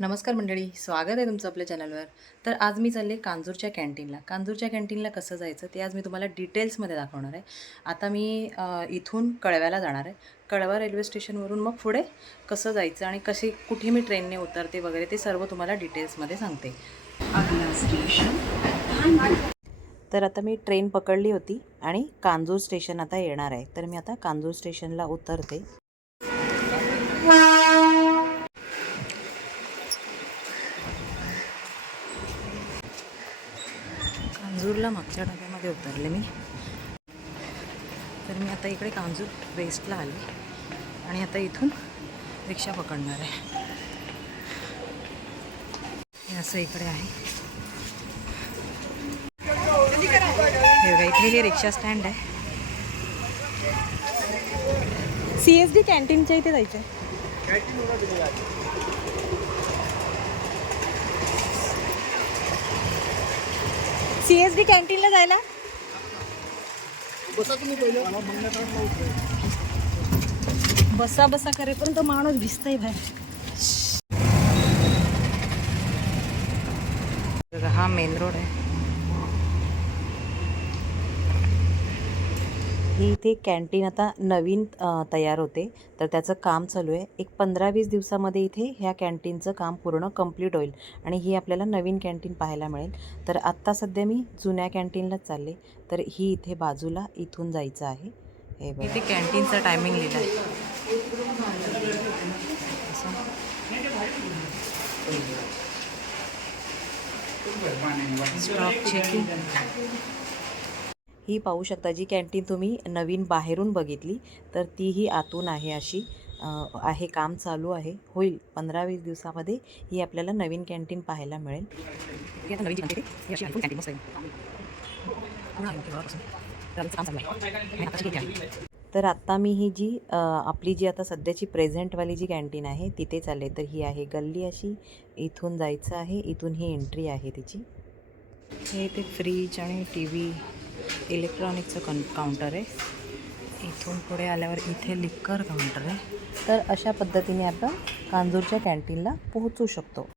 नमस्कार मंडळी स्वागत आहे तुमचं आपल्या चॅनलवर. तर आज मी चालले कांजूरच्या कॅन्टीनला. कांजूरच्या कॅन्टीनला कसं जायचं ते आज मी तुम्हाला डिटेल्समध्ये दाखवणार आहे. आता मी इथून कळव्याला जाणार आहे. कळवा रेल्वे स्टेशनवरून मग पुढे कसं जायचं आणि कशी कुठे मी ट्रेनने उतरते वगैरे ते सर्व तुम्हाला डिटेल्समध्ये सांगते. तर आता मी ट्रेन पकडली होती आणि कांजूर स्टेशन आता येणार आहे. तर मी आता कांजूर स्टेशनला उतरते. कांजूरला मागच्या डब्यामध्ये उतरले मी. तर मी आता इकडे कांजूर वेस्टला आले आणि आता इथून रिक्षा पकडणार आहे. हे असं इकडे आहे. बघा इथे हे रिक्षा स्टँड आहे. सी एस डी कॅन्टीनच्या इथे जायचं. आहे सी एस डी कॅन्टीनला जायला? बसा बसा करेपर्यंत माणूस भिजतंय बाहेर. बघा, हा मेन रोड आहे. ही इथे कॅन्टीन आता नवीन तयार होते. तर त्याचं काम चालू आहे. एक पंधरा वीस दिवसामध्ये इथे ह्या कॅन्टीनचं काम पूर्ण कंप्लीट होईल आणि ही आपल्याला नवीन कॅन्टीन पाहायला मिळेल. तर आत्ता सध्या मी जुन्या कॅन्टीनलाच चालले. तर ही इथे बाजूला इथून जायचं आहे. हे बघा. इथे कॅन्टीनचा टायमिंग लिहिला आहे. स्टॉक चेकिंग ही पाहू शकता जी कॅन्टीन तुम्ही नवीन बाहेरून बघितली तर तीही आतून आहे अशी आहे काम चालू आहे. होईल पंधरा वीस दिवसामध्ये ही आपल्याला नवीन कॅन्टीन पाहायला मिळेल. ती. तर आत्ता मी ही जी आपली जी आता सध्याची प्रेझेंटवाली जी कॅन्टीन आहे तिथे चालले तर ही आहे. गल्ली अशी इथून जायचं आहे इथून ही एंट्री आहे तिची. हे इथे फ्रीज आणि टी व्ही इलेक्ट्रॉनिकचं कन काउंटर आहे. इथून पुढे आल्यावर इथे लिक्कर काउंटर आहे. तर अशा पद्धतीने आपण कांजूरच्या कॅन्टीनला पोहोचू शकतो.